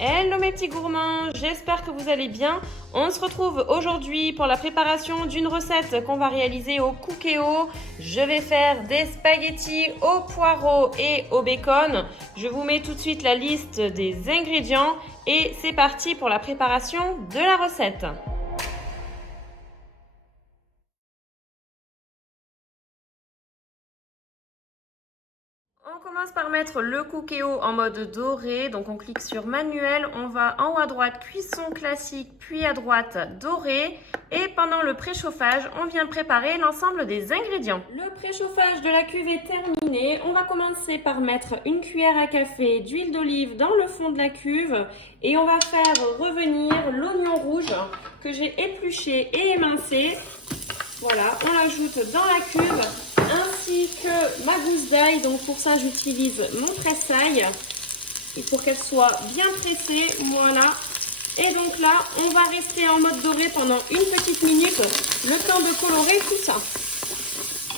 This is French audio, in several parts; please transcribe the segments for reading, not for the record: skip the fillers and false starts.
Hello mes petits gourmands, j'espère que vous allez bien. On se retrouve aujourd'hui pour la préparation d'une recette qu'on va réaliser au Cookéo. Je vais faire des spaghettis au poireau et au bacon. Je vous mets tout de suite la liste des ingrédients et c'est parti pour la préparation de la recette. On commence par mettre le Cookéo en mode doré, donc on clique sur manuel, on va en haut à droite cuisson classique, puis à droite doré et pendant le préchauffage, on vient préparer l'ensemble des ingrédients. Le préchauffage de la cuve est terminé, on va commencer par mettre une cuillère à café d'huile d'olive dans le fond de la cuve et on va faire revenir l'oignon rouge que j'ai épluché et émincé. Voilà, on l'ajoute dans la cuve ainsi que ma gousse d'ail. Donc pour ça, j'utilise mon presse-ail et pour qu'elle soit bien pressée, voilà. Et donc là, on va rester en mode doré pendant une petite minute, le temps de colorer tout ça.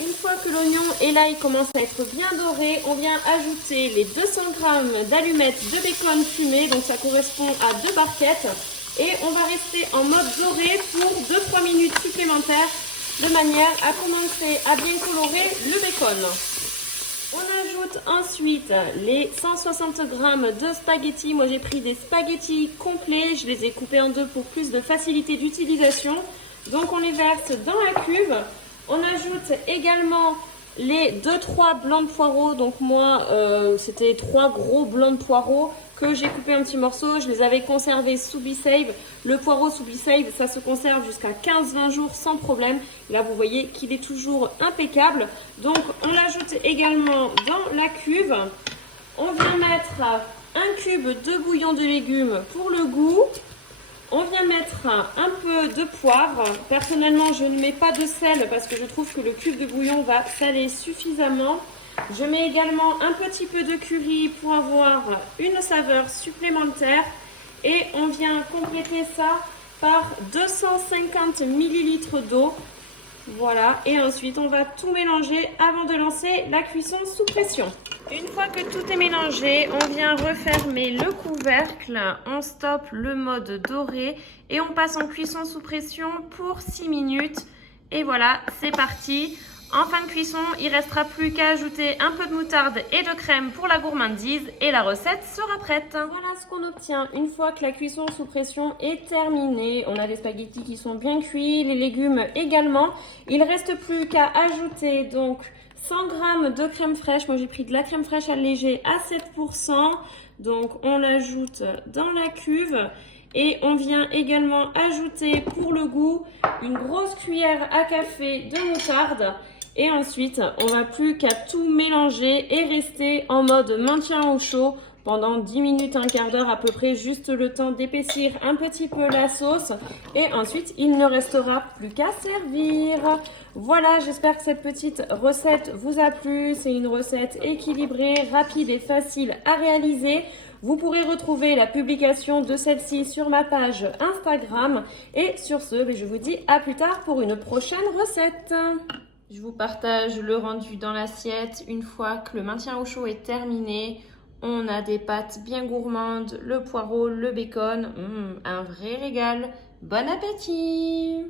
Une fois que l'oignon et l'ail commencent à être bien dorés, on vient ajouter les 200 g d'allumettes de bacon fumé, donc ça correspond à 2 barquettes. Et on va rester en mode doré pour 2-3 minutes supplémentaires, de manière à commencer à bien colorer le bacon. On ajoute ensuite les 160 g de spaghettis. Moi j'ai pris des spaghettis complets, je les ai coupés en deux pour plus de facilité d'utilisation. Donc on les verse dans la cuve. On ajoute également les 2-3 blancs de poireaux. Donc moi c'était 3 gros blancs de poireaux que j'ai coupé en petits morceaux. Je les avais conservés sous Be-Save. Le poireau sous Be-Save, ça se conserve jusqu'à 15-20 jours sans problème. Là, vous voyez qu'il est toujours impeccable. Donc, on l'ajoute également dans la cuve. On vient mettre un cube de bouillon de légumes pour le goût. On vient mettre un peu de poivre. Personnellement, je ne mets pas de sel parce que je trouve que le cube de bouillon va saler suffisamment. Je mets également un petit peu de curry pour avoir une saveur supplémentaire. Et on vient compléter ça par 250 ml d'eau. Voilà, et ensuite on va tout mélanger avant de lancer la cuisson sous pression. Une fois que tout est mélangé, on vient refermer le couvercle, on stoppe le mode doré et on passe en cuisson sous pression pour 6 minutes. Et voilà, c'est parti. En fin de cuisson, il ne restera plus qu'à ajouter un peu de moutarde et de crème pour la gourmandise et la recette sera prête. Voilà ce qu'on obtient une fois que la cuisson sous pression est terminée. On a les spaghettis qui sont bien cuits, les légumes également. Il ne reste plus qu'à ajouter donc 100 g de crème fraîche. Moi j'ai pris de la crème fraîche allégée à 7%. Donc on l'ajoute dans la cuve. Et on vient également ajouter pour le goût une grosse cuillère à café de moutarde. Et ensuite, on va plus qu'à tout mélanger et rester en mode maintien au chaud pendant 10 minutes, un quart d'heure à peu près, juste le temps d'épaissir un petit peu la sauce. Et ensuite, il ne restera plus qu'à servir. Voilà, j'espère que cette petite recette vous a plu. C'est une recette équilibrée, rapide et facile à réaliser. Vous pourrez retrouver la publication de celle-ci sur ma page Instagram. Et sur ce, je vous dis à plus tard pour une prochaine recette. Je vous partage le rendu dans l'assiette. Une fois que le maintien au chaud est terminé, on a des pâtes bien gourmandes, le poireau, le bacon. Un vrai régal. Bon appétit!